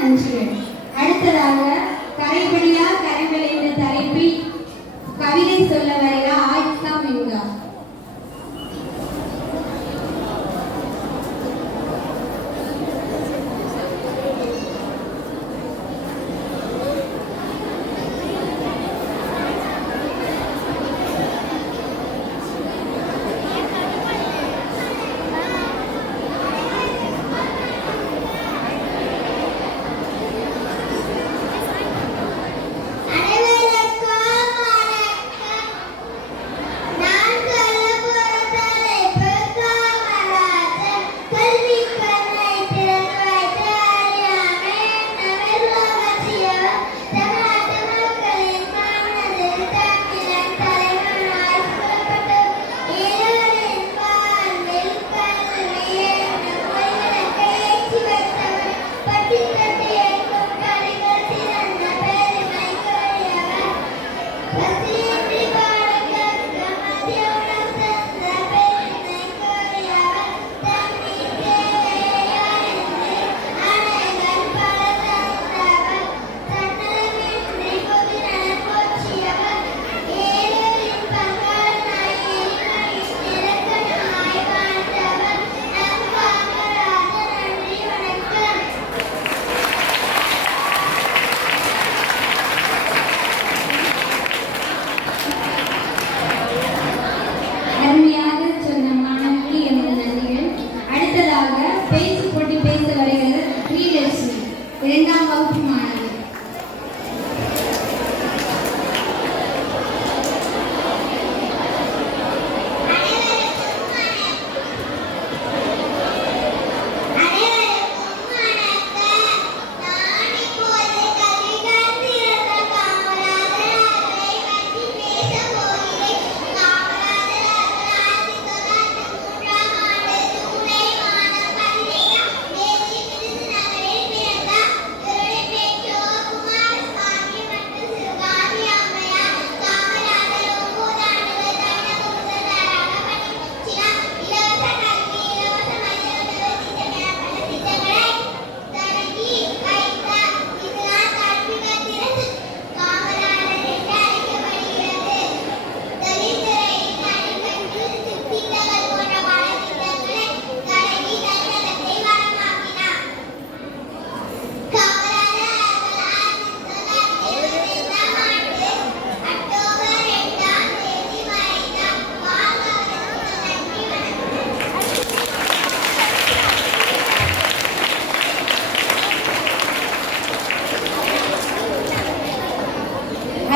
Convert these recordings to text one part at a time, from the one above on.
நன்றிகள். அடுத்ததாக கரைபடியா கரைகள் என்ற தலைப்பில் கவிதை சொல்ல வருகிறார் ஆயிஷா மிர்சா.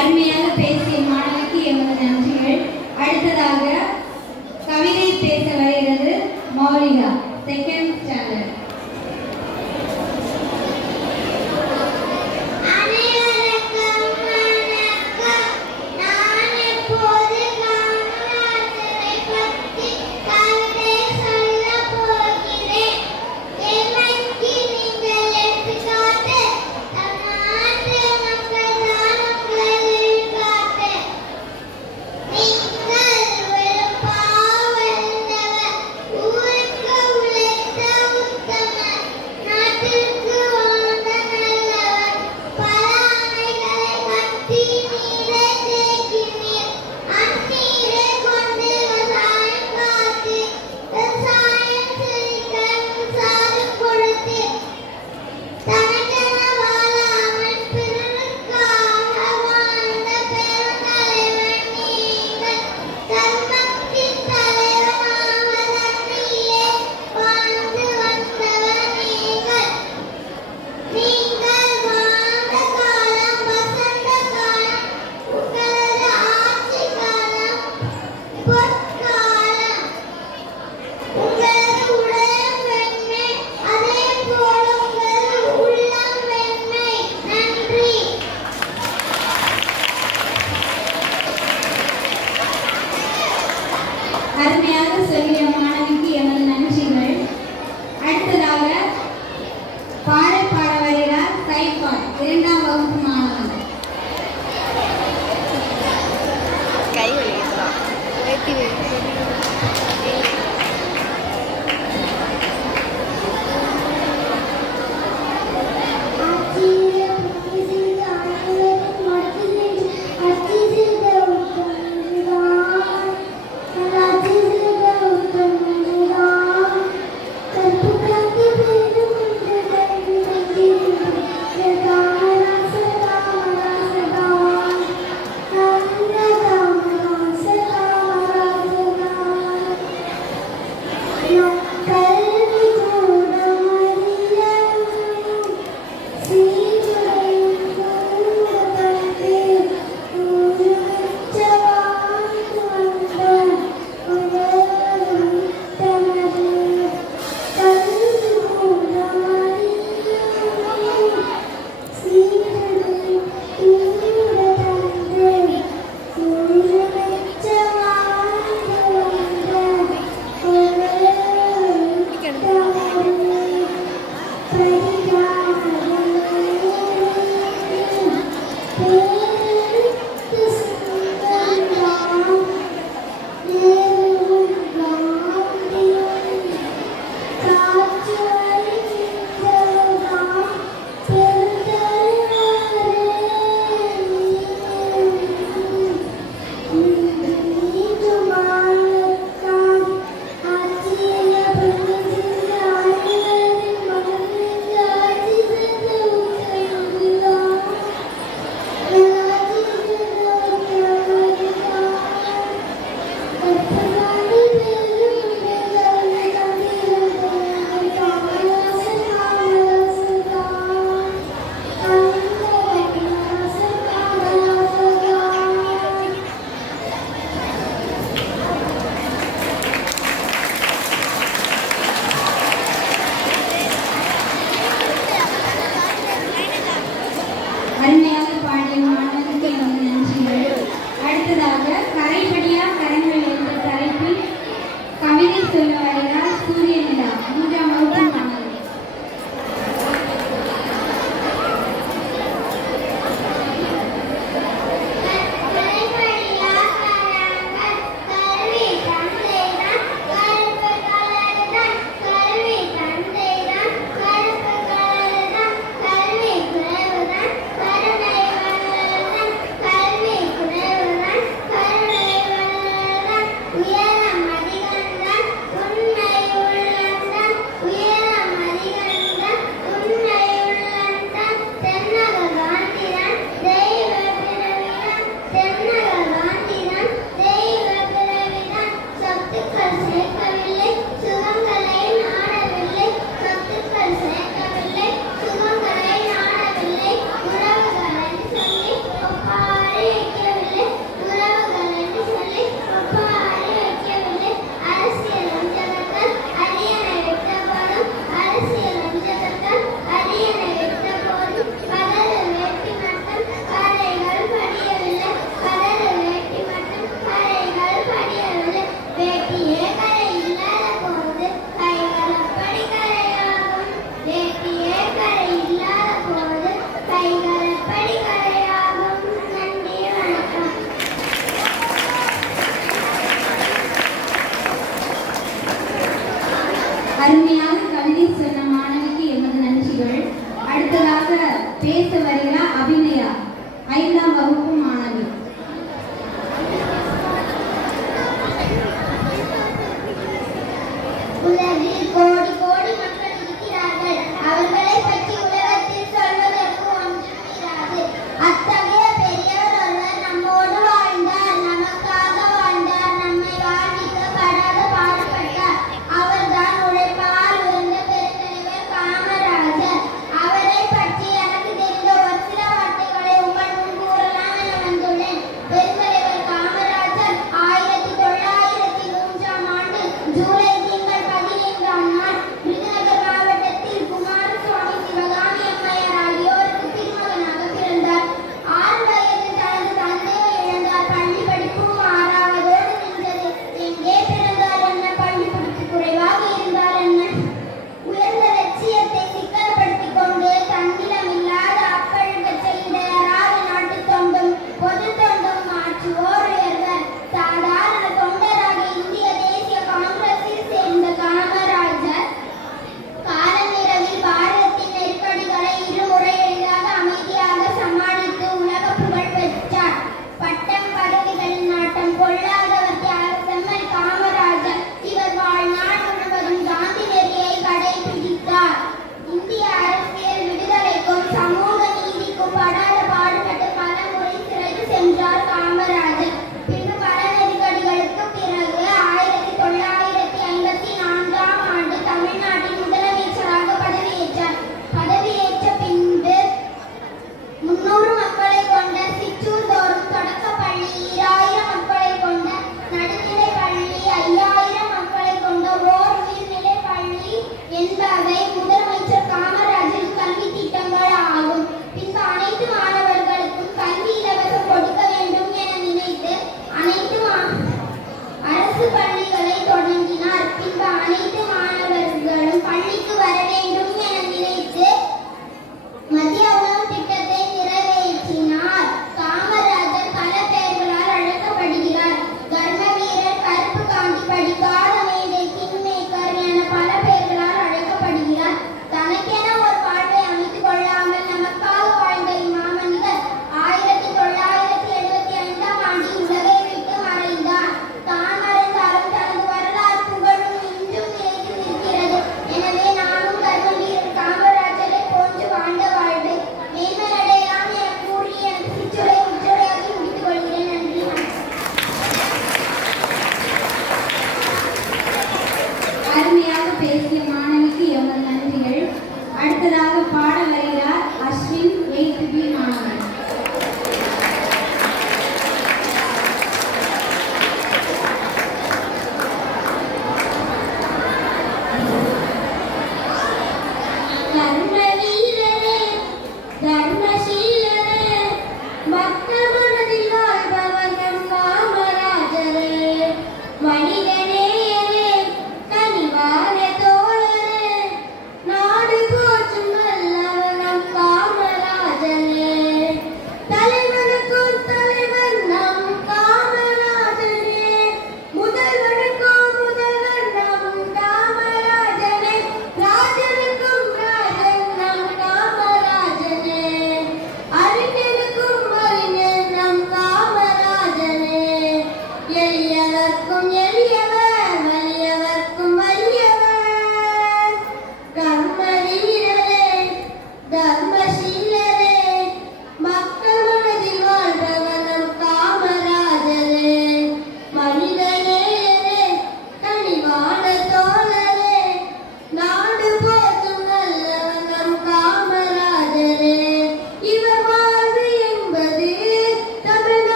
அருமையாக பேசிய மாணவிக்கு எமது நன்றிகள். அடுத்ததாக கவிதை பேச வருகிறது மௌலிகா, செகண்ட் ஸ்டாண்டர்ட். அருமையாக சொல்லிய மாணவிக்கு எமது நன்றிகள். அடுத்ததாக பாடல் பாட வருகிறார் சைபால், 2ஆம் வகுப்பு மாணவன். I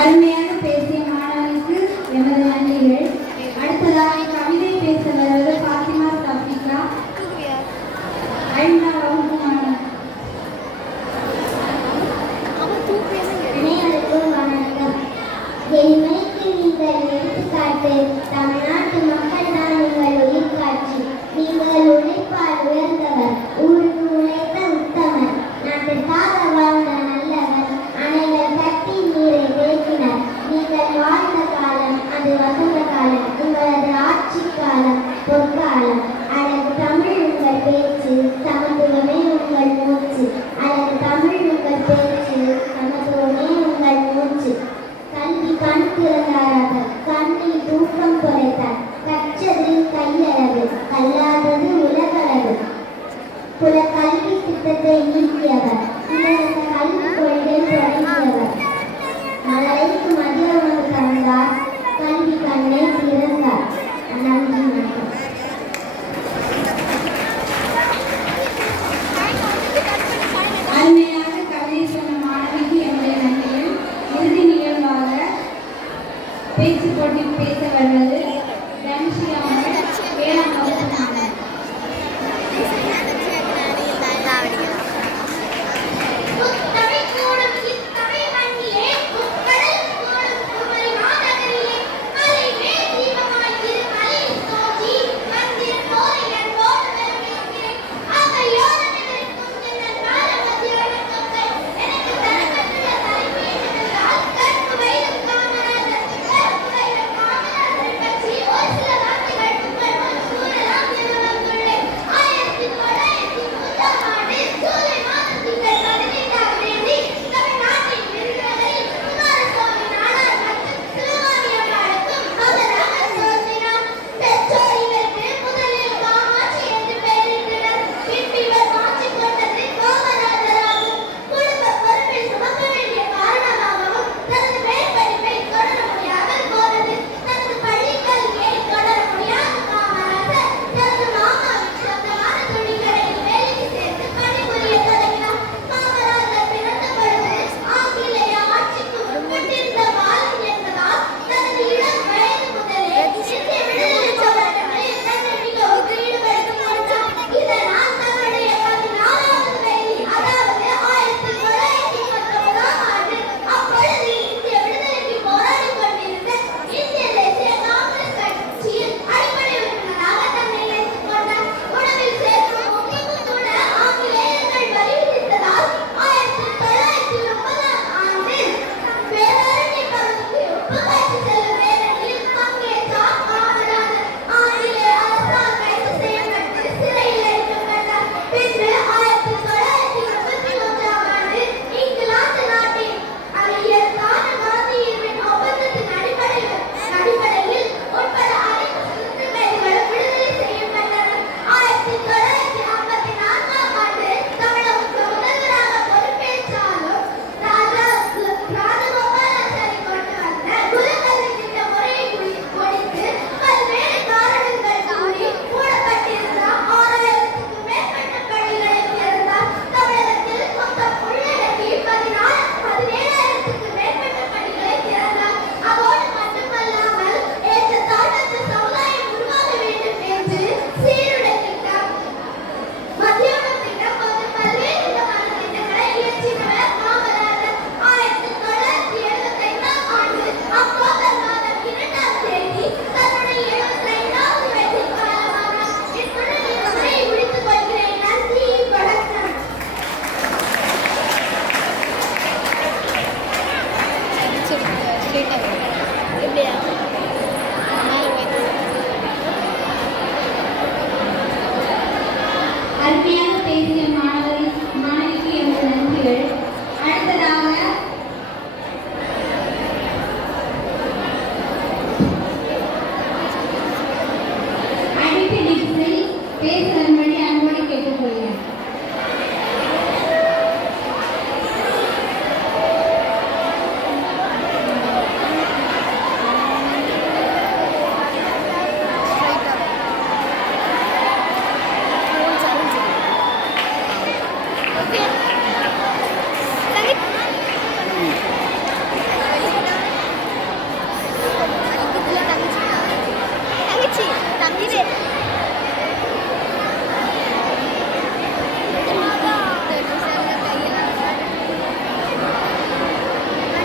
அருமையாக பேசிய மாணவனுக்கு எமது நன்றிகள். அடுத்ததாக கவிதை பேச வருவது பாத்திமா தஃபிகா, 5ஆம் வகுப்பு மாணவன். அனைவருக்கும் வணக்கம். எளிமைக்கு நீங்கள் எடுத்துக்காட்டு. தமிழ்நாட்டு மக்கள் தான் உங்கள் உயிர்காட்சி. நீங்கள் உழைப்பால் உயர்ந்தவர், ஊருக்கு உழைத்த உத்தமர், நாட்டுக்காக வாழ்ந்த நல்லவர், அணைகள் கட்டி நீரை தேக்கினர். நீங்கள் வாழ்ந்த காலம் அது வசந்த காலம், உங்களது ஆட்சி காலம் பொற்காலம். அழகு தமிழ் உங்கள் பேச்சு, சமத்துவமே உங்கள் மூச்சு. அழகு தமிழ் உங்கள் பேச்சு, சமத்துவமே உங்கள் மூச்சு. கல்வி கண் திறந்தாராக கண்ணில் தூக்கம் குறைத்தார். கற்றது கையளவு, கல்லாதது உலகளவு. புல கல்வி திட்டத்தை நீக்கியவர்.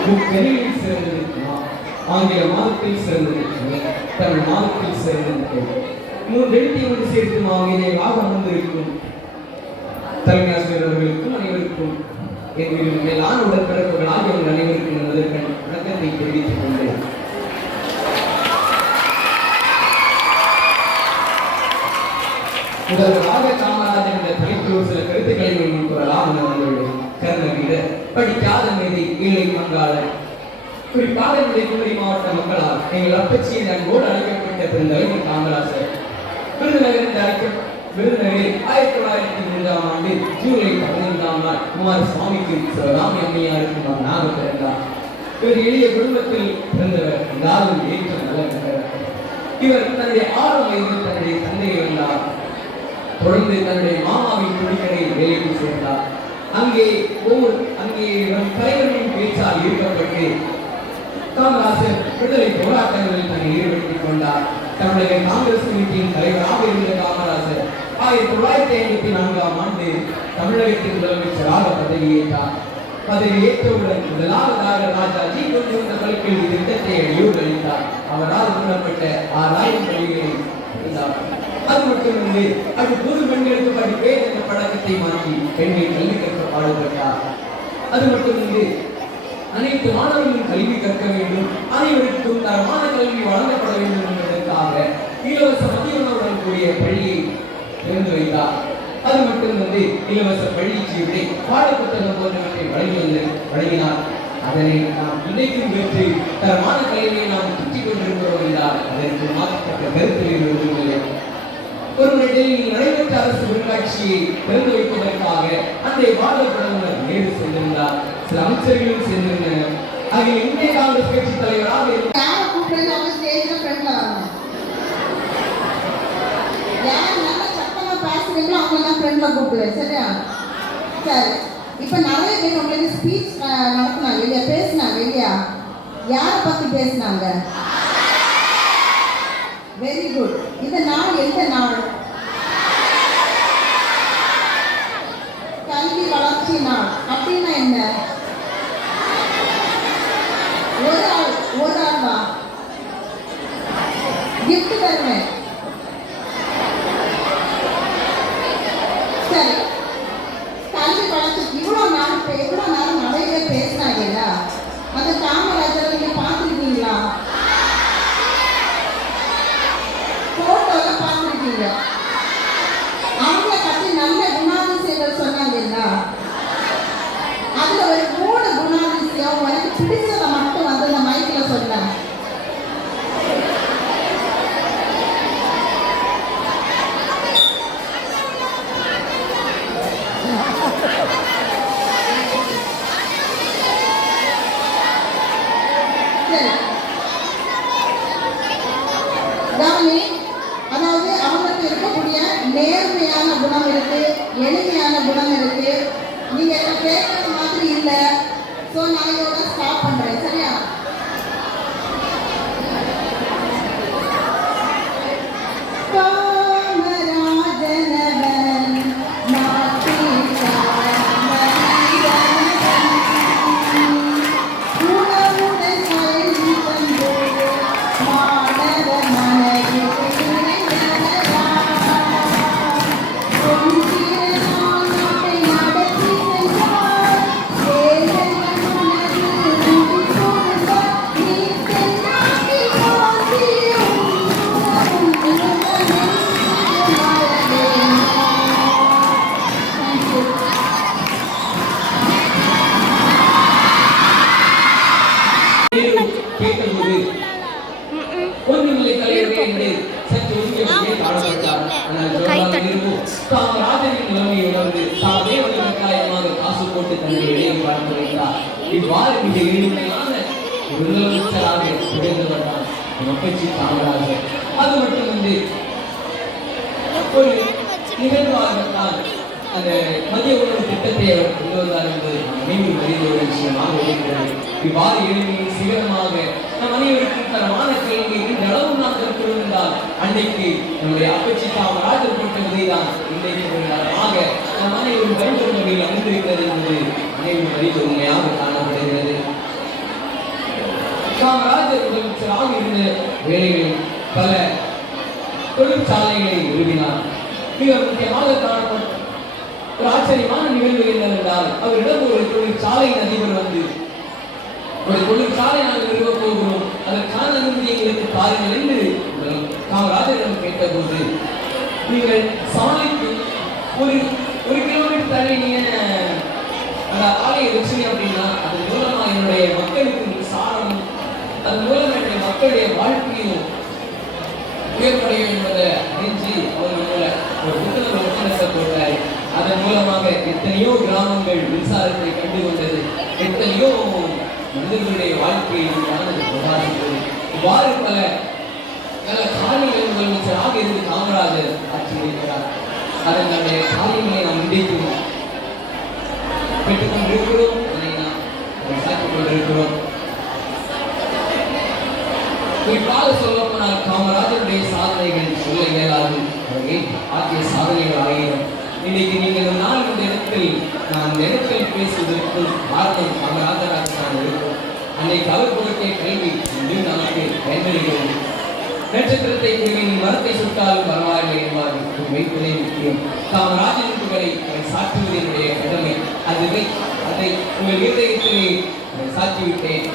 முக்கணியில் சிறந்திருக்குமா, ஆங்கில மாதத்தில் சிறந்திருக்குமே, தமிழ் மாதத்தில் சிறந்திருக்கிறது. மூன்றெழுத்தை சேர்க்கும் ஆகியவாக அமர்ந்திருக்கும் தலைமை ஆசிரியர் அவர்களுக்கும் அனைவருக்கும் என் மேலான உடற்பிறப்புகள் ஆகியவர்கள் அனைவருக்கும் என்பதற்கான வணக்கத்தை தெரிவித்துக் கொண்டேன். முதல்வராக காமராஜர் என்ற தலைப்பில் ஒரு சில கருத்துக்களை முன் கூறலாம் என வந்துள்ளேன். கர்ம வீரர், படிக்காத மேதை, ஏழை பங்காளர், குறிப்பாக என்னுடைய குமரி மாவட்ட மக்களால் எங்கள் அப்பச்சியின் அன்போடு அழைக்கப்பட்ட பெருந்தலைவர் காமராஜர் விருதுநகரில் 1903 ஆண்டு ஜூலை 15ஆம் நாள் குமார சுவாமிக்கு சிவகாமி அம்மையாருக்கு மகனாக பிறந்தார். இவர் எளிய குடும்பத்தில் பிறந்தவர், எல்லாரும் ஏற்ற நல்லவர். இவர் தன்னுடைய 6 வயதில் தன்னுடைய தந்தையை வந்தார். தொடர்ந்து தன்னுடைய மாமாவின் துணிக்கடையில் வேலைக்கு சேர்ந்தார். அங்கே தலைவர்களின் பேச்சால் ஈர்க்கப்பட்டு காமராஜர் விடுதலை போராட்டங்களில் தன்னை ஈடுபடுத்திக் கொண்டார். தமிழக காங்கிரஸ் கமிட்டியின் தலைவராக இருந்த காமராஜர் 1954ஆம் ஆண்டு தமிழகத்தின் முதலமைச்சராக பதவியேற்றார். பதவியேற்றவுடன் முதலாவதாக ராஜாஜி கொண்டு வந்த பள்ளிக்கல்வி திட்டத்தை அடியோடு அளித்தார். அவரால் மூடப்பட்ட 6000 பள்ளிகளை இருந்தார். அது மட்டுமின்றி அது பொது பெண்களுக்கு படிப்பேன் என்ற பழக்கத்தை மாற்றி பெண்கள் கல்வி கற்க பாடுபட்டார். அது மட்டுமின்றி அனைத்து மாணவர்களும் கல்வி கற்க வேண்டும், அனைவருக்கும் தரமான கல்வி வழங்கப்பட வேண்டும் என்பதற்காக இலவச மதிய உணவுடன் கூடிய பள்ளியை திறந்து வைத்தார். அது மட்டுமின்றி இலவச பள்ளி சீருடை, பாடப்புத்தகம் போன்றவற்றை வழங்கினார். அதனை நாம் இன்றைக்கும் பெற்று தரமான கல்வியை நாம் சுற்றிக் கொண்டிருக்கிறோம் என்றால் அதற்கு மாற்றப்பட்ட கருத்து இல்லை. ஒருமுறை டெல்லியில் நடைபெற்ற அரசு பொருட்காட்சியை திறந்து வைப்பதற்காக அன்றைய பாரத பிரதமர் நேரு சென்றிருந்தார். சில அமைச்சர்களும் சென்றிருந்தனர். அதில் இந்திய காங்கிரஸ் கட்சி தலைவராக யாரை கூப்பிடுறது அவங்க ஸ்டேஜ்ல ஃப்ரண்ட்ல வரணும். யார் நல்லா சத்தமா பேசுறீங்களோ அவங்க தான் ஃப்ரண்ட்ல கூப்பிடுவேன். சரியா? சரி, இப்போ நிறைய பேர் உங்களுக்கு ஸ்பீச் நடத்தினாங்க இல்லையா, பேசினாங்க இல்லையா? யாரை பத்தி பேசினாங்க? Very good. இந்த நாள் எந்த நாள்? கல்வி வளர்ச்சி நாள். அப்படின்னா என்ன? ஒரு ஆள்வா கிஃப்ட் தருவேன். சரி, கல்வி வளர்ச்சி இவ்வளோ நாள் நிறைய பேர் பேசினாங்கல்ல, அந்த காமராஜரை நீங்க பார்த்துருக்கீங்களா? போட்டோல பார்த்துருக்கீங்க. அவங்கள பற்றி நல்ல குணாதிசயங்கள் சொன்னாங்கல்ல, அதுல ஒரு 3 குணாதிசயம் உனக்கு பிடிச்சதை மட்டும் வந்து அந்த மைக்ல சொல்ல. கவனி, அதாவது அவங்களுக்கு இருக்கக்கூடிய நேர்மையான குணம் இருக்கு, எளிமையான குணம் இருக்கு. நீங்க கேட்கறது மாதிரி இல்லை. ஸோ நான் இதோட ஸ்டாப் பண்றேன். சரியா? கேட்டபோது ஒன்றுமில்லை தலைவரே என்று சற்று ஒதுங்கிய பாடப்பட்டார். காமராஜரின் நிலைமையை உணர்ந்து தாமே கட்டாயமாக காசு போட்டு தன்னுடைய இடையை பார்த்து வைத்தார். இவ்வாறு மிக எளிமையான முதலமைச்சராக திகழ்ந்தவர் தான் அப்பச்சி காமராஜர். அது மட்டுமின்றி ஒரு நிகழ்வாகத்தான் அந்த மதிய உணவு திட்டத்தை அவர் கொண்டு வந்தார் என்பது மீண்டும் அறிந்த ஒரு விஷயமாக இருக்கிறது. இவ்வாறு எளிமையை சிகரமாக நம் அனைவருக்கு தரமான கேள்வி இந்த அளவு நாம் கற்றுக்கொண்டால் அன்னைக்கு நம்முடைய அப்பச்சி காமராஜர் போட்ட விதைதான் இன்றைக்கு ஒரு நலமாக நம் அனைவரும் பயன்பெறும் வகையில் அமைந்திருக்கிறது என்பது அனைவரும் அறிந்த உண்மையாக காணப்படுகிறது. காமராஜர் முதலமைச்சராக இருந்த வேளைகளில் பல தொழிற்சாலைகளை நிறுவினார். மிக முக்கியமாக காணப்படும் ஒரு ஆச்சரியமான நிகழ்வு என்னவென்றால் அவரிடம் ஒரு தொழிற்சாலையின் அதிபர் வந்து ஒரு தொழிற்சாலை நாங்கள் நிறுவப் போகிறோம், அதற்கான அனுமதி எங்களுக்கு தாருங்கள் என்று காமராஜரிடம் கேட்டபோது, நீங்கள் சாலைக்கு ஒரு கிலோமீட்டர் தள்ளி நீங்க அந்த ஆலையை வச்சீங்க அப்படின்னா அதன் மூலமா என்னுடைய மக்களுக்கு மின்சாரம், அதன் மூலம் என்னுடைய மக்களுடைய வாழ்க்கையும் உயர்படையும் என்பதை அறிஞ்சு அவர் மூல ஒரு புத்தக ஒப்பந்தத்தை போட்டார். அதன் மூலமாக எத்தனையோ கிராமங்கள் மின்சாரத்தை கண்டு கொண்டது, எத்தனையோ மனிதர்களுடைய வாழ்க்கையில் பிரகாசித்தது. இவ்வாறு பல நல்ல காரியங்கள் முதலமைச்சராக இருந்து காமராஜர் ஆட்சி இருக்கிறார். அதன் நம்முடைய காரியங்களை நாம் இன்றைக்கும் பெற்றுக் கொண்டிருக்கிறோம், அதை நாம் சாக்கிக் கொண்டிருக்கிறோம். குறிப்பாக சொல்ல போனால் காமராஜருடைய சாதனைகள் சொல்ல இயலாது. ஆகிய சாதனைகள் ஆயிரம். இன்னைக்கு நீங்கள் ஒரு நாள் இந்த இடத்தில் நான் இந்த இடத்தில் பேசுவதற்கு காரணம் காமராஜராக நான் இருக்கும். அன்னைக்கு அவர் கொடுத்த கல்வி இன்னும் நமக்கு பயன்படுகிறது. நட்சத்திரத்தை குறிவை மரத்தை சுட்டாலும் பரவாயில்லை என்பார் வைப்பதே முக்கியம். காமராஜரின் புகழை சாற்றுவது என்னுடைய கடமை. அதை உங்கள் இதயத்திலே சாற்றிவிட்டேன்.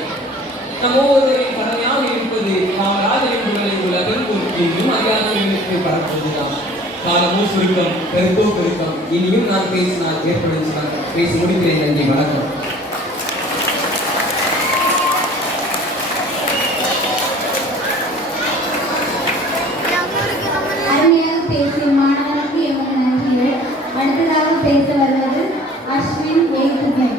நம் ஒவ்வொருவரின் கடமையாக இருப்பது காமராஜரின் புகழை உலகில் இன்னும் அறியாதவர்களுக்கு பரப்புவதுதான். காலமும் சுருக்கம், கருத்தோ பெருக்கம். இனியும் நான் பேசினால் ஏற்படும் பேசி முடிக்கிறேன். நன்றி, வணக்கம். அருமையாக பேசிய மாணவருக்கு எமது நன்றிகள். அடுத்ததாக பேச வருவது அஸ்வின் ஏகுபன்.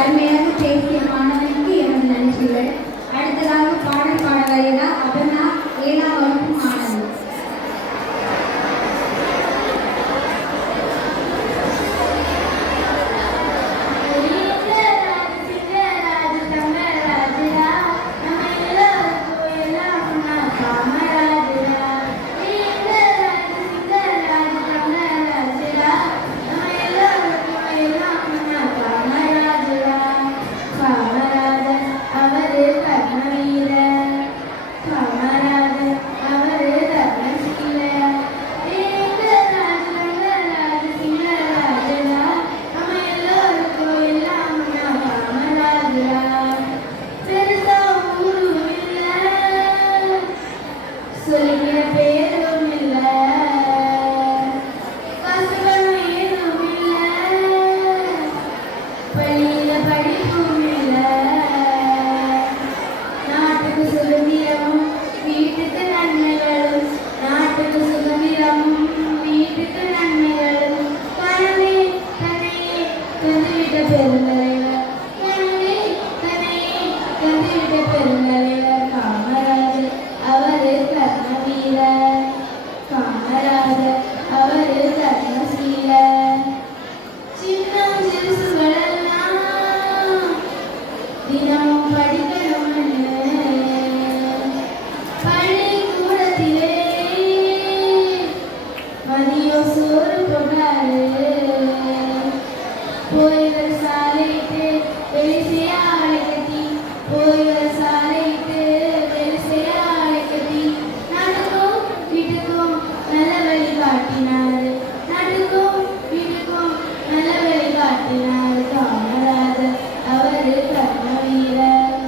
அருமையாக பேசிய மாணவனுக்கு எனது நன்றிகள். அடுத்ததாக பாடல் பாட வருகிறார் அபர்ணா, 7ஆம் வகுப்பு மாணவி. Thank you. மாற்றிவிட்ட பெருந்தலைவர் காமராஜர் அவரு கர்மவீரர் காமராஜர் அவரு கர்மசீலர் சின்னம் சிறுசுகளெல்லாம் தினமும் படிக்கணும்னு பள்ளிக்கூடத்திலே மதியம் சோறு போட்டாரு போய்கள் சாலையிட்டு வெளிசைய ஆளை கட்டி போய்கள் சாலையிட்டு வெளிசைய ஆளை கட்டி நாட்டுக்கும் வீட்டுக்கும் நல்ல வழி காட்டினாரு நாட்டுக்கும் வீட்டுக்கும் நல்ல வழி காட்டினாரு காமராஜர் அவரு கர்மவீரர்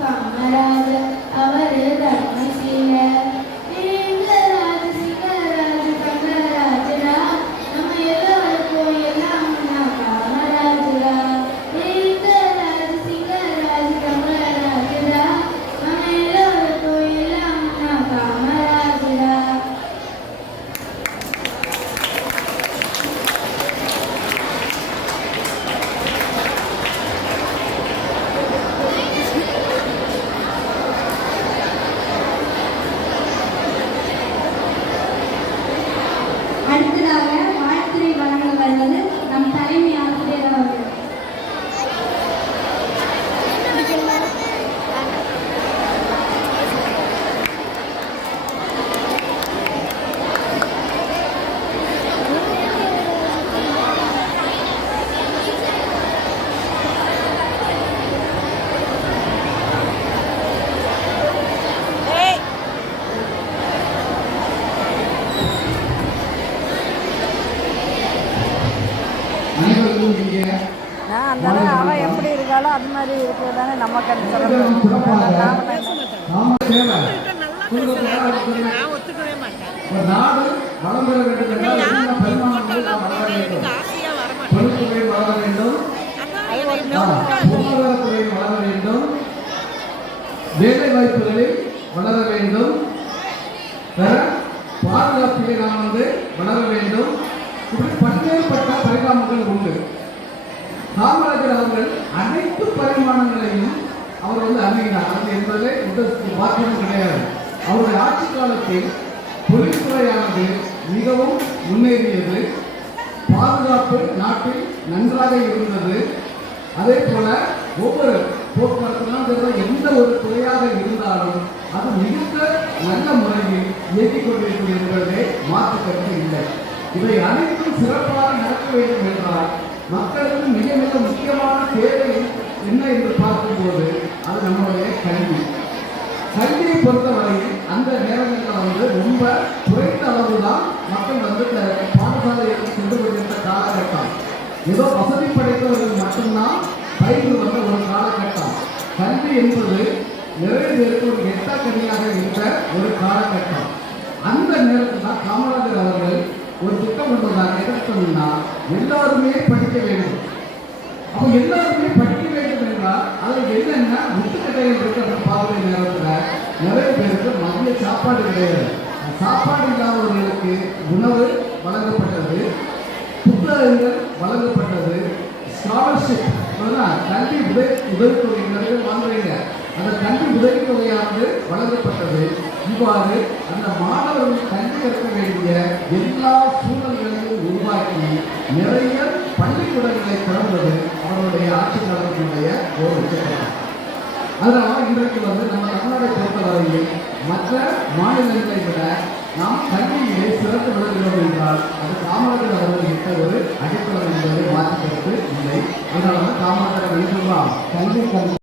காமராஜர் அவரு தர்மசீலர் எங்கராஜ சிங்கராஜ தங்கராஜரா நம்ம எல்லாருக்கும் எல்லாம் காமராஜரா எங்கராஜ சிங்கராஜ தங்கராஜரா நம்ம எல்லாருக்கும் எல்லாம் காமராஜரா. அடுத்ததாக வாழ்த்துரை வழங்க வருவது நம் தலைமை ஆசிரியர் அவர்கள். அனைவருக்கும் இங்கே அந்த அவன் எப்படி இருக்காளோ அது மாதிரி இருக்கிறது தானே நமக்கு அந்த சிறப்பாக ஒரு நாடு வளம் பெற வேண்டும் என்றால் என்னென்ன பரிமாணங்கள் நாம் வளர வேண்டும்? தொழில்துறை வளர வேண்டும், பொருளாதாரத்துறை வளர வேண்டும், வேலை வாய்ப்புகளில் வளர வேண்டும், பாதுகாப்பிலே நாம் வளர வேண்டும். இப்படி பல்வேறுபட்ட பரிணாமங்கள் உண்டு. காமராஜர் அவர்கள் அனைத்து பரிமாணங்களையும் அவர் அணுகினார். அது என்பதிலே மாற்றம் கிடையாது. அவருடைய ஆட்சி காலத்தில் தொழில்துறையானது மிகவும் முன்னேறியது. பாதுகாப்பு நாட்டில் நன்றாக இருந்தது. அதே போல ஒவ்வொரு போக்குவரத்து எந்த ஒரு துறையாக இருந்தாலும் அது மிகுந்த நல்ல முறையில் இயக்கிக் கொண்டிருக்கிறது என்பதிலே மாற்று கருத்து இல்லை. இவை அனைத்தும் சிறப்பாக நடக்க வேண்டும் என்றால் மக்களுக்கு மிக மிக முக்கியமான தேவை என்ன என்று பார்க்கும்போது அது நம்முடைய கல்வி. கல்வியை பொறுத்தவரையில் அந்த நேரங்களில் ரொம்ப குறைந்த அளவு தான் மக்கள் பாடசாலைகளுக்கு சென்று கொண்டிருந்த காலகட்டம். ஏதோ வசதி படைத்தவர்கள் மட்டும்தான் பயின்று வந்த ஒரு காலகட்டம். கல்வி என்பது நிறைய பேருக்கு ஒரு எட்டக்கனியாக இருந்த ஒரு காலகட்டம். அந்த நேரத்தில் தான் காமராஜர் அவர்கள் ஒரு திட்டம் கொண்டுதான் எதிர்த்தோம்னா எல்லாருமே படிக்க வேண்டும். அப்போ எல்லாருமே படிக்க வேண்டும் என்றால் அதில் என்னென்ன முட்டுக்கட்டைகள் இருக்கிற பார்வை நேரத்தில் நிறைய பேருக்கு மதிய சாப்பாடு கிடையாது. சாப்பாடு இல்லாதவர்களுக்கு உணவு வழங்கப்பட்டது, புத்தகங்கள் வழங்கப்பட்டது, ஸ்காலர்ஷிப் கல்வி உதவித்தொகை நிறைய வாங்குறீங்க. அந்த கல்வி உதவித்தொகையானது வழங்கப்பட்டது. இவ்வாறு அந்த மாணவர்கள் கல்வி கற்க வேண்டிய எல்லா சூழல்களையும் உருவாக்கி நிறைய பள்ளிக்கூடங்களை திறந்தது அவருடைய ஆட்சி காலத்தினுடைய ஒரு உச்சகட்டம். அதனால் இன்றைக்கு நம்ம தமிழ்நாட்டை பொறுத்தவரையில் மற்ற மாநிலங்களை விட நாம் கல்வியிலே சிறந்து விளங்குகிறோம் என்றால் அது காமராஜர் அவர்கள் இட்ட ஒரு அடித்தளம் என்பதை மாற்றுகிறது இல்லை. அதனால தான் காமராஜர் கல்வி